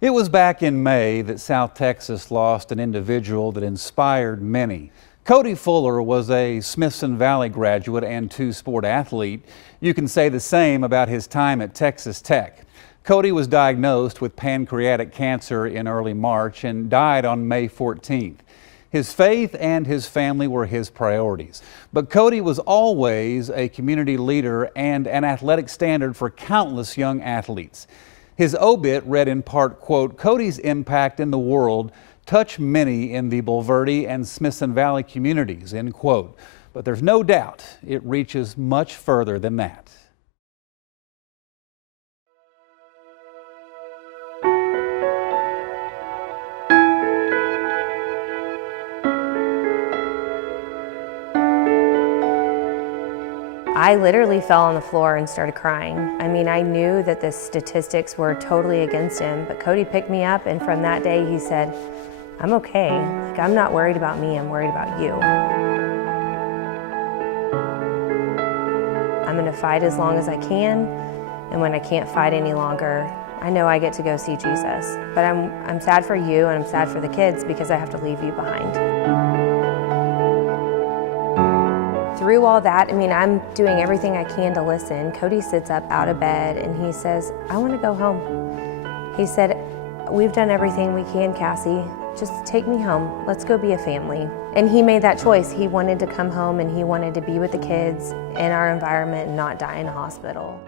It was back in May that South Texas lost an individual that inspired many. Cody Fuller was a Smithson Valley graduate and two-sport athlete. You can say the same about his time at Texas Tech. Cody was diagnosed with pancreatic cancer in early March and died on May 14th. His faith and his family were his priorities. But Cody was always a community leader and an athletic standard for countless young athletes. His obit read in part, quote, "Cody's impact in the world touched many in the Bulverde and Smithson Valley communities," end quote. But there's no doubt it reaches much further than that. I literally fell on the floor and started crying. I mean, I knew that the statistics were totally against him, but Cody picked me up, and from that day he said, "I'm okay. Like, I'm not worried about me, I'm worried about you. I'm gonna fight as long as I can, and when I can't fight any longer, I know I get to go see Jesus. But I'm sad for you and I'm sad for the kids because I have to leave you behind." Through all that, I mean, I'm doing everything I can to listen. Cody sits up out of bed and he says, "I want to go home." He said, "We've done everything we can, Cassie. Just take me home. Let's go be a family." And he made that choice. He wanted to come home and he wanted to be with the kids in our environment and not die in a hospital.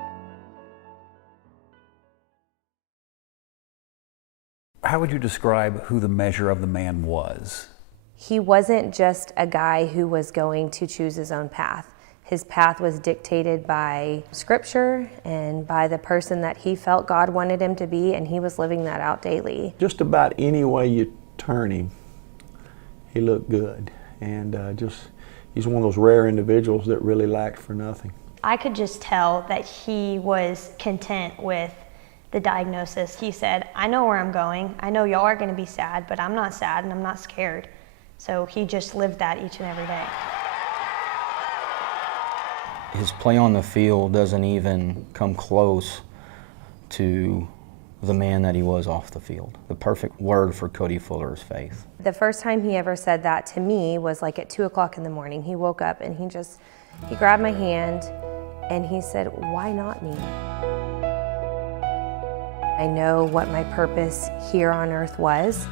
How would you describe who the measure of the man was? He wasn't just a guy who was going to choose his own path. His path was dictated by Scripture and by the person that he felt God wanted him to be, and he was living that out daily. Just about any way you turn him, he looked good. And he's one of those rare individuals that really lacked for nothing. I could just tell that he was content with the diagnosis. He said, "I know where I'm going. I know y'all are going to be sad, but I'm not sad and I'm not scared." So he just lived that each and every day. His play on the field doesn't even come close to the man that he was off the field. The perfect word for Cody Fuller is faith. The first time he ever said that to me was like at 2 o'clock in the morning. He woke up and he grabbed my hand and he said, "Why not me? I know what my purpose here on earth was.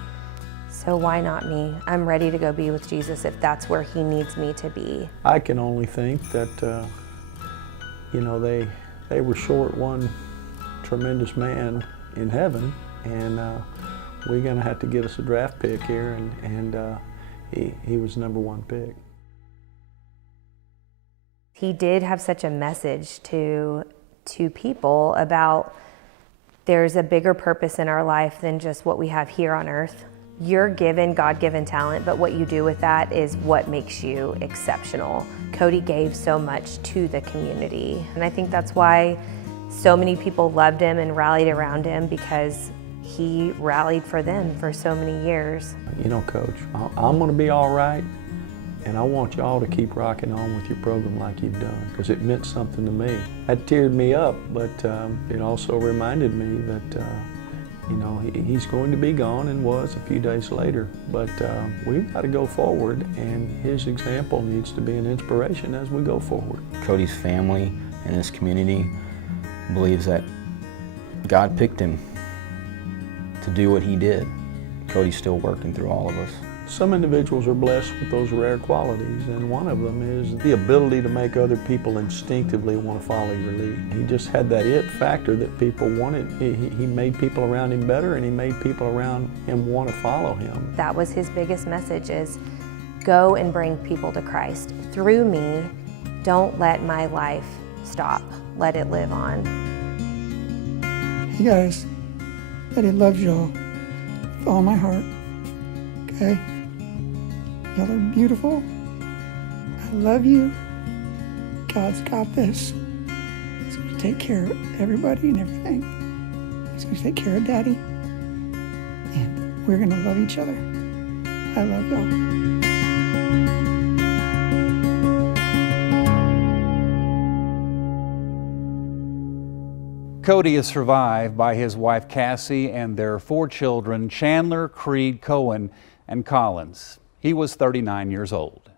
So why not me? I'm ready to go be with Jesus if that's where he needs me to be." I can only think that, they were short one tremendous man in heaven, and we're going to have to get us a draft pick here, and he was #1 pick. He did have such a message to people about there's a bigger purpose in our life than just what we have here on earth. You're given God-given talent, but what you do with that is what makes you exceptional. Cody gave so much to the community, and I think that's why so many people loved him and rallied around him, because he rallied for them for so many years. You know, Coach, I'm going to be all right, and I want y'all to keep rocking on with your program like you've done, because it meant something to me. That teared me up, but it also reminded me that he's going to be gone, and was a few days later. But we've got to go forward, and his example needs to be an inspiration as we go forward. Cody's family and his community believes that God picked him to do what he did. Cody's still working through all of us. Some individuals are blessed with those rare qualities, and one of them is the ability to make other people instinctively want to follow your lead. He just had that it factor that people wanted. He made people around him better, and he made people around him want to follow him. That was his biggest message, is go and bring people to Christ. Through me, don't let my life stop. Let it live on. Hey guys, Daddy loves y'all with all my heart, okay? Y'all are beautiful. I love you. God's got this. He's going to take care of everybody and everything. He's going to take care of Daddy. And we're going to love each other. I love y'all. Cody is survived by his wife Cassie and their 4 children, Chandler, Creed, Cohen, and Collins. He was 39 years old.